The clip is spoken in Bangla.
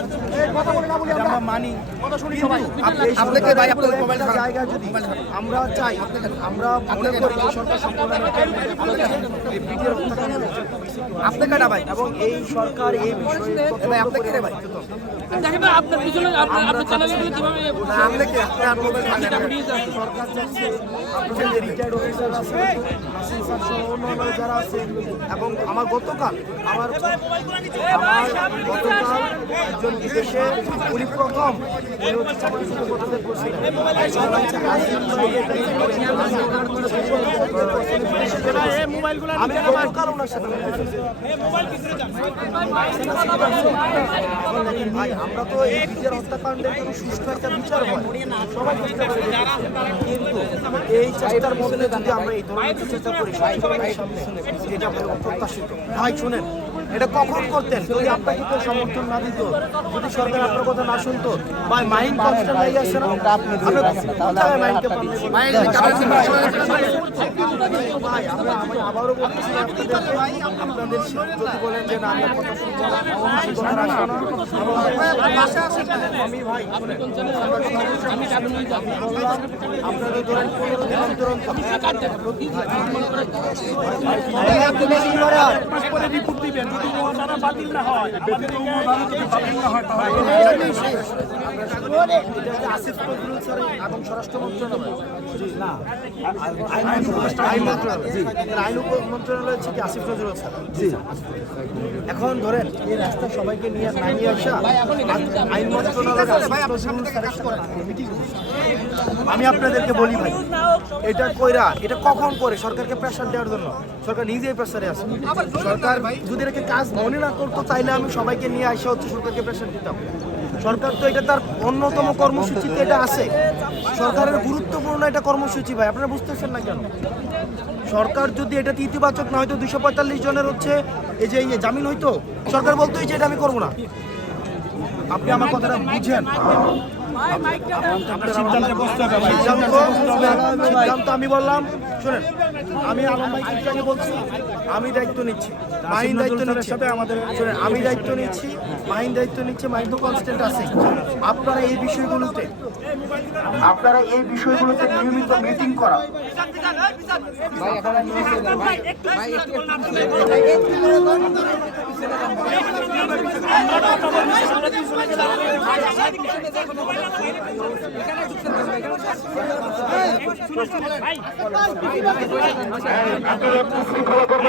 আমরা মানি। আপনাকে ভাই আপনার মোবাইল একটা যদি আমরা চাই আমরা মনে করি সরকার সম্পূর্ণ এই ভিডিওর হত্যাকাণ্ড আপনাকে না ভাই? এবং এই সরকার এই বিষয়ে ভাই আপনাকে রে ভাই? দেখেন ভাই, আপনার পিছনে আপনার আপনার চ্যানেলগুলো কীভাবে আপনাকে আপনার মোবাইল সরকার চাচ্ছে আপনাদের যে রিটায়ার্ড অফিসার আছে হাসিন স্যার সহ অন্যান্য যারা আছে এবং আমার গতকাল আমার আমার গতকাল একজন বিদেশে উনি প্রথম উনি হচ্ছে চাকরি শুরু করতে করছিলেন আমি আমরা তো এই হত্যাকাণ্ডের জন্য সুষ্ঠু একটা বিচার হয় সবাই দেখেছে। কিন্তু এই চেষ্টার মধ্যে যদি আমরা এই ধরনের চেষ্টা করি এটা অপ্রত্যাশিত। ভাই শুনেন এটা কখন করতেন? যদি আপনাকে কেউ সমর্থন না দিত যদি সরকার আপনার কথা না শুনতো ভাই মাইন্ড কনস্ট্যান্ট হয়ে যাচ্ছে না। আপনি মাইন্ডকে ভাই আমরা আমি আবারও বলতেছি আপনাদের যদি বলেন যে না আমি কথা শুনব না, আমি কথা রাখব না, আমি ভাই আমি আসিফ নজরুল স্যার এবং স্বরাষ্ট্র মন্ত্রণালয় না আইন মন্ত্রণালয় আইন মন্ত্রণালয় হচ্ছে কি আসিফ নজরুল স্যার জি এখন ধরেন এই রাস্তা সবাইকে নিয়ে নামিয়ে আসা আইন মন্ত্রণালয় আসিফ নজরুল স্যারের সাথে মিটিং আমি আপনাদেরকে বলি ভাই, এটা কইরা, এটা কখন করে? সরকারকে প্রেশার দেওয়ার জন্য। সরকার নিজেই প্রেশারে আছে। সরকার যদি এটাকে কাজ মনে না করতো, তাইলে আমি সবাইকে নিয়ে আসা হচ্ছে সরকারকে প্রেশার দিতাম। সরকার তো এটা তার অন্যতম কর্মসূচিতে এটা আছে। সরকারের গুরুত্বপূর্ণ এটা কর্মসূচি ভাই, আপনারা বুঝতেছেন না কেন? সরকার যদি এটা ইতিবাচক না হয়তো দুশো পঁয়তাল্লিশ জনের হচ্ছে এই যে এই যে জামিন হইতো, সরকার বলতো যে এটা আমি করব না। আপনি আমার কথাটা বুঝেন। সিদ্ধান্ত আমি বললাম শুনেন আমি আলম ভাইকে একটু বলছি আমি দায়িত্ব নিচ্ছি মাহিন দায়িত্ব নিচ্ছে আমাদের শুনেন আমি দায়িত্ব নিচ্ছি মাহিন দায়িত্ব নিচ্ছে মাহিন তো কনস্ট্যান্ট আছে আপনারা এই বিষয়গুলোতে আপনারা এই বিষয়গুলোতে নিয়মিত মিটিং করা আপনারা